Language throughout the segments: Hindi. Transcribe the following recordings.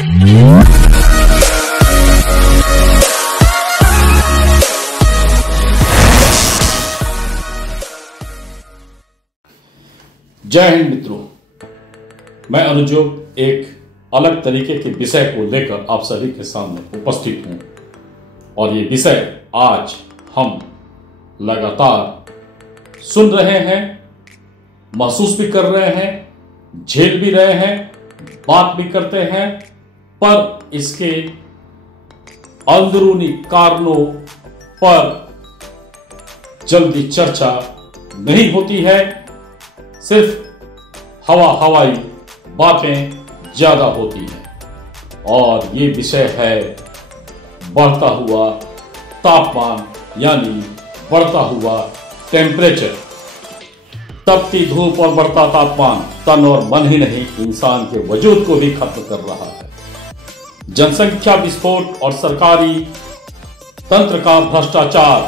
जय हिंद मित्रों, मैं अनुजोग एक अलग तरीके के विषय को लेकर आप सभी के सामने उपस्थित हूं और ये विषय आज हम लगातार सुन रहे हैं, महसूस भी कर रहे हैं, झेल भी रहे हैं, बात भी करते हैं, पर इसके अंदरूनी कारणों पर जल्दी चर्चा नहीं होती है। सिर्फ हवाई बातें ज्यादा होती हैं और ये विषय है बढ़ता हुआ तापमान, यानी बढ़ता हुआ टेम्परेचर। तपती धूप और बढ़ता तापमान तन और मन ही नहीं, इंसान के वजूद को भी खत्म कर रहा है। जनसंख्या विस्फोट और सरकारी तंत्र का भ्रष्टाचार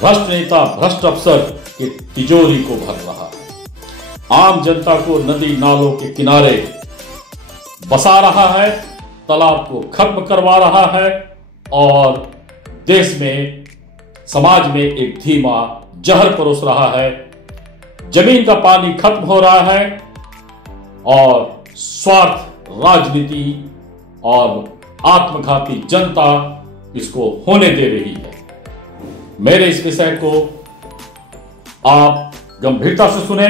भ्रष्ट नेता, भ्रष्ट अफसर की तिजोरी को भर रहा है। आम जनता को नदी नालों के किनारे बसा रहा है, तालाब को खत्म करवा रहा है और देश में, समाज में एक धीमा जहर परोस रहा है। जमीन का पानी खत्म हो रहा है और स्वार्थ राजनीति और आत्मघाती जनता इसको होने दे रही है। मेरे इस विषय को आप गंभीरता से सुने,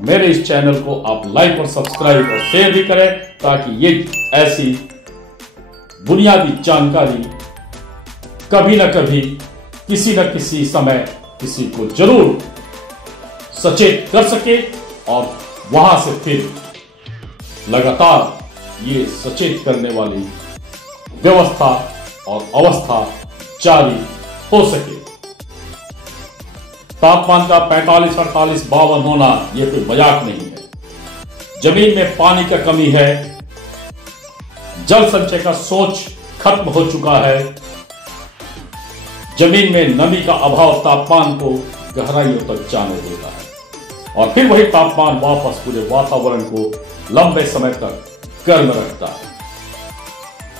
मेरे इस चैनल को आप लाइक और सब्सक्राइब और शेयर भी करें ताकि ये ऐसी बुनियादी जानकारी कभी ना कभी, किसी न किसी समय किसी को जरूर सचेत कर सके और वहां से फिर लगातार ये सचेत करने वाली व्यवस्था और अवस्था जारी हो सके। तापमान का 45, 48, 52 होना यह कोई मजाक नहीं है। जमीन में पानी का कमी है, जल संचय का सोच खत्म हो चुका है, जमीन में नमी का अभाव तापमान को गहराइयों तक जाने देता है और फिर वही तापमान वापस पूरे वातावरण को लंबे समय तक गर्म रखता है।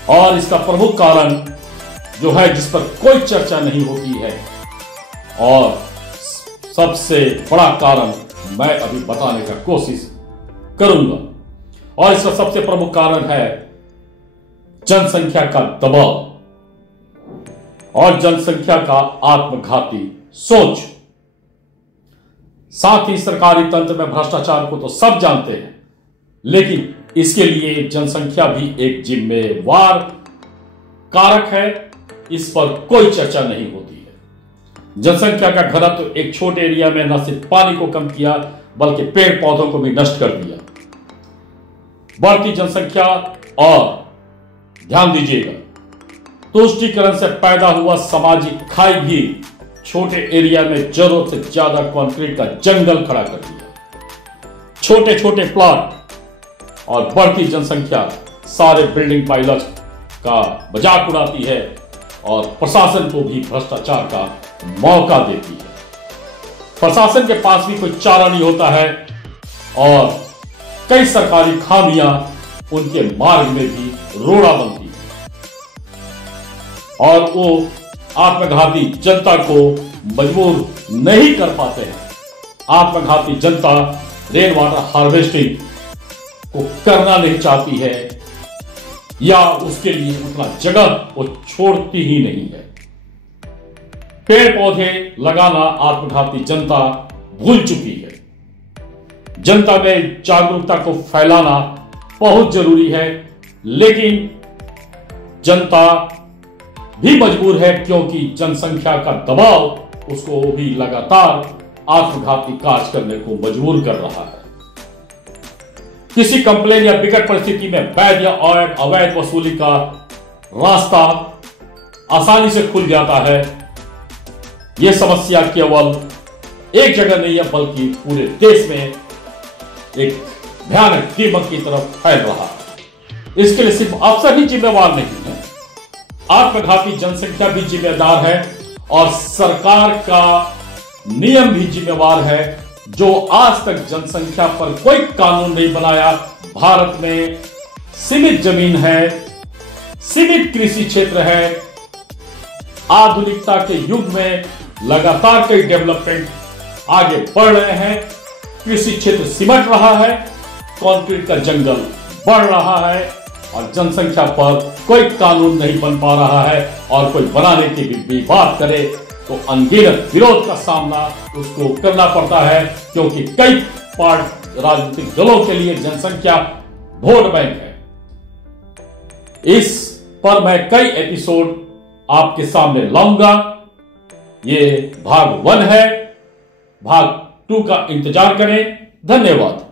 और इसका प्रमुख कारण जो है, जिस पर कोई चर्चा नहीं होती है और सबसे बड़ा कारण मैं अभी बताने का कोशिश करूंगा, और इसका सबसे प्रमुख कारण है जनसंख्या का दबाव और जनसंख्या का आत्मघाती सोच। साथ ही सरकारी तंत्र में भ्रष्टाचार को तो सब जानते हैं, लेकिन इसके लिए जनसंख्या भी एक जिम्मेवार कारक है। इस पर कोई चर्चा नहीं होती है। जनसंख्या का घनत्व तो एक छोटे एरिया में न सिर्फ पानी को कम किया बल्कि पेड़ पौधों को भी नष्ट कर दिया। बढ़ती जनसंख्या और ध्यान दीजिएगा, तुष्टीकरण से पैदा हुआ सामाजिक खाई भी छोटे एरिया में जरूरत से ज्यादा कंक्रीट का जंगल खड़ा कर दिया। छोटे छोटे प्लॉट और बढ़ती जनसंख्या सारे बिल्डिंग पाइलट का मजाक उड़ाती है और प्रशासन को भी भ्रष्टाचार का मौका देती है। प्रशासन के पास भी कोई चारा नहीं होता है और कई सरकारी खामियां उनके मार्ग में भी रोड़ा बनती है और वो आत्मघाती जनता को मजबूर नहीं कर पाते हैं। आत्मघाती जनता रेन वाटर हार्वेस्टिंग को करना नहीं चाहती है या उसके लिए उतना जगह वो छोड़ती ही नहीं है। पेड़ पौधे लगाना आत्मघाती जनता भूल चुकी है। जनता में जागरूकता को फैलाना बहुत जरूरी है, लेकिन जनता भी मजबूर है क्योंकि जनसंख्या का दबाव उसको भी लगातार आत्मघाती कार्य करने को मजबूर कर रहा है। किसी कंप्लेन या विकट परिस्थिति में वैध या अवैध वसूली का रास्ता आसानी से खुल जाता है। यह समस्या केवल एक जगह नहीं है बल्कि पूरे देश में एक भयानक दीमक की तरफ फैल रहा है। इसके लिए सिर्फ अफसर ही जिम्मेवार नहीं है, आत्मघाती जनसंख्या भी जिम्मेदार है और सरकार का नियम भी जिम्मेवार है, जो आज तक जनसंख्या पर कोई कानून नहीं बनाया। भारत में सीमित जमीन है, सीमित कृषि क्षेत्र है। आधुनिकता के युग में लगातार कई डेवलपमेंट आगे बढ़ रहे हैं। कृषि क्षेत्र सिमट रहा है, कंक्रीट का जंगल बढ़ रहा है और जनसंख्या पर कोई कानून नहीं बन पा रहा है। और कोई बनाने की भी बात करे तो अनगिनत विरोध का सामना उसको करना पड़ता है, क्योंकि कई राजनीतिक दलों के लिए जनसंख्या वोट बैंक है। इस पर मैं कई एपिसोड आपके सामने लाऊंगा। ये भाग 1 है, भाग 2 का इंतजार करें। धन्यवाद।